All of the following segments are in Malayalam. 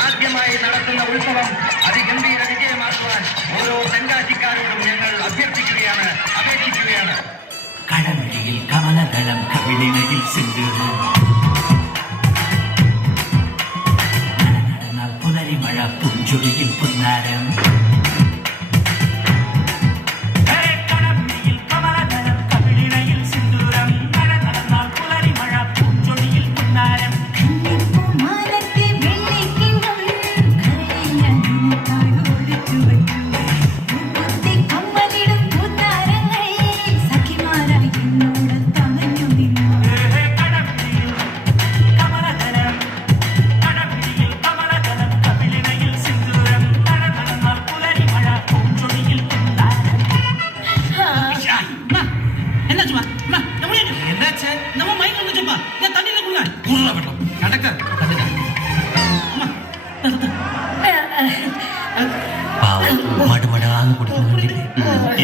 ആദ്യമായി നടത്തുന്ന ഉത്സവം അതിഗംഭീര വിജയമാക്കുവാൻ ഓരോ തെങ്കാശിക്കാരോടും ഞങ്ങൾ അഭ്യർത്ഥിക്കുകയാണ്, അപേക്ഷിക്കുകയാണ്. കടമിഴിയിൽ കമലദളം, കവിളിണയിൽ സിന്ദൂരം, നടന്നാൽ പുലരിമഴ, പുഞ്ചൊടിയിൽ പുന്നാരം.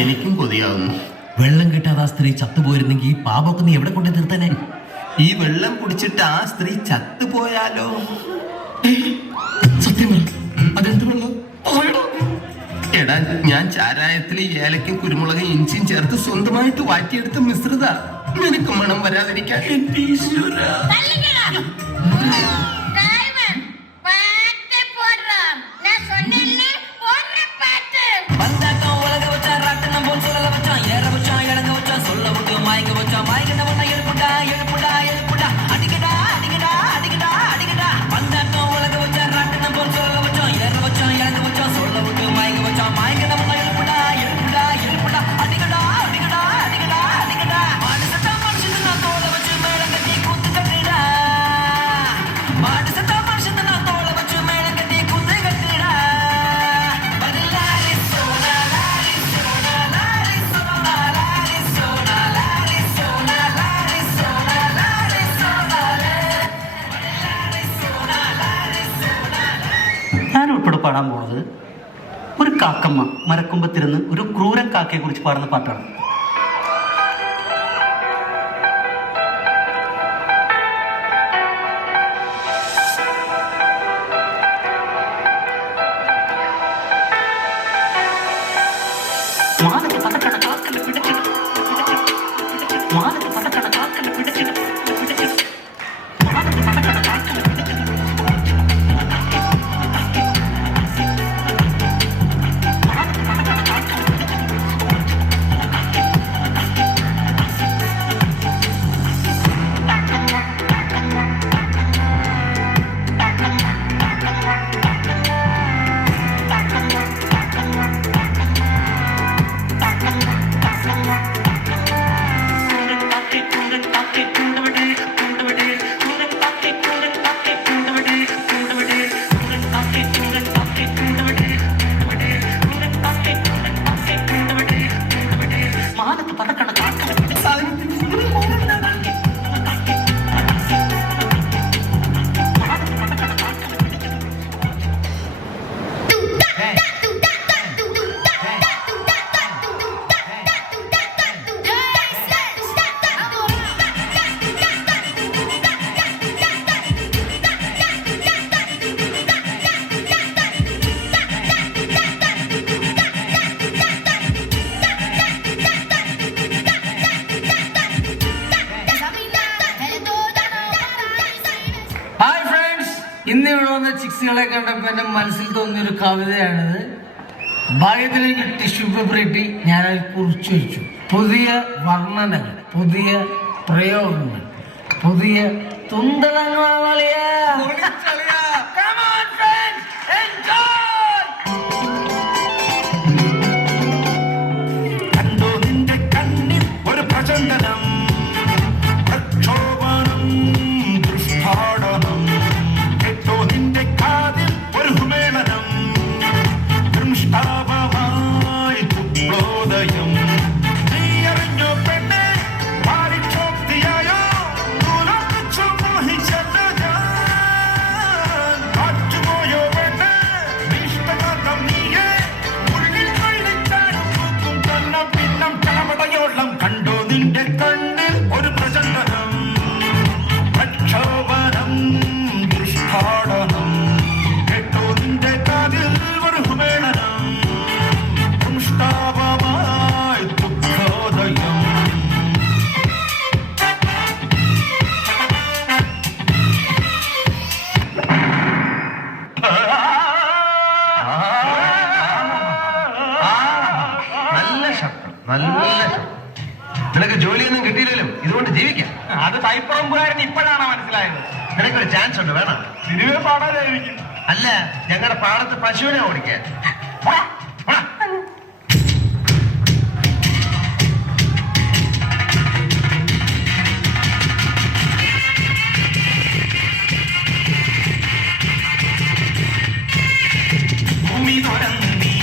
എനിക്കും കൊതിയാവുന്നു. വെള്ളം കിട്ടാതെ ആ സ്ത്രീ ചത്തുപോയിരുന്നെങ്കിൽ ഈ പാപമൊക്കെ നീ എവിടെ കൊണ്ടു തീർത്തനെ? ഈ വെള്ളം കുടിച്ചിട്ട് ആ സ്ത്രീ ചത്തുപോയാലോ? സത്യം അതെന്ത് വെള്ളം? എടാ, ഞാൻ ചാരായത്തിൽ ഏലക്കും കുരുമുളകും ഇഞ്ചിയും ചേർത്ത് സ്വന്തമായിട്ട് വാറ്റിയെടുത്ത മിശ്രിത. നിനക്ക് മണം വരാതിരിക്കാൻ പാടാൻ പോകുന്നത് ഒരു കാക്കമ്മ മരക്കൊമ്പത്തിരുന്ന് ഒരു ക്രൂരൻ കാക്കയെ കുറിച്ച് പാടുന്ന പാട്ടാണ്. ഇന്ന് ഇവിടെ വന്ന ചിക്സുകളെ കണ്ടപ്പോൾ എൻ്റെ മനസ്സിൽ തോന്നിയൊരു കവിതയാണിത്. ഭാഗ്യത്തിലേക്ക് ടിഷ്യൂ പേപ്പർ കിട്ടി, ഞാനത് കുറിച്ചു വെച്ചു. പുതിയ വർണ്ണനകൾ, പുതിയ പ്രയോഗങ്ങൾ, പുതിയ തുന്തളങ്ങളാണ്. ജീവിക്കാം. അത് തൈപ്പുറമ്പുകാരൻ ഇപ്പോഴാണ് മനസ്സിലായത്. നിനക്കൊരു ചാൻസ് ഉണ്ട്, വേണം. സിനിമ പാടാനായിരിക്കും. അല്ല, ഞങ്ങളുടെ പാടത്ത് പശുവിനെ ഓടിക്കാൻ. പോടാ, പോടാ. ഭൂമി തുറന്ന് നീ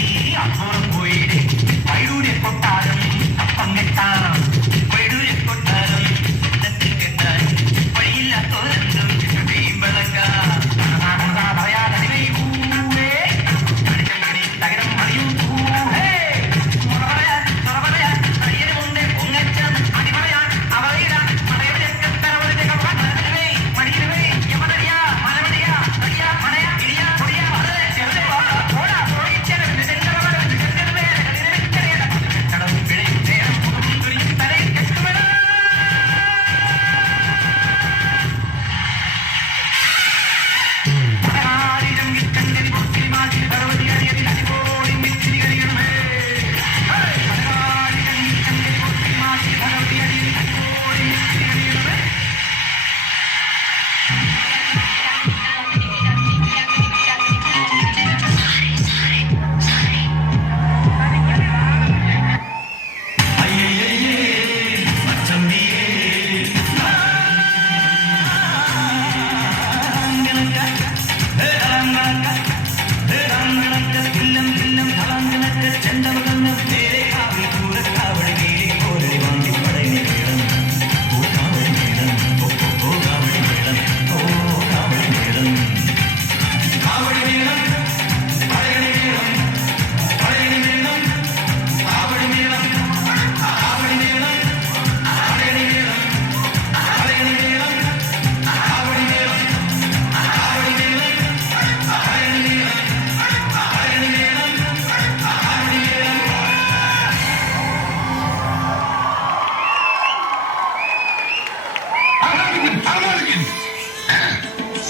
അപ്പുറം പോയിടേ വൈഡൂര്യ കൊട്ടാരം അപ്പം കെട്ടാം. വൈഡൂര്യ കൊട്ടാരം കെട്ടാൻ വഴിയില്ലാത്തോരെന്തും ചുറ്റും വിളക്കാം. പറയാതെ തകരം മറിയൂ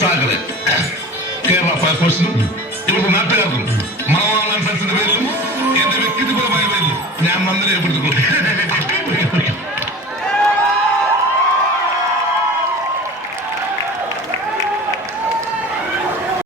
സാഗരൻ കേരള ഫയർഫോഴ്സിനും ഇവിടുത്തെ നാട്ടുകാർക്കും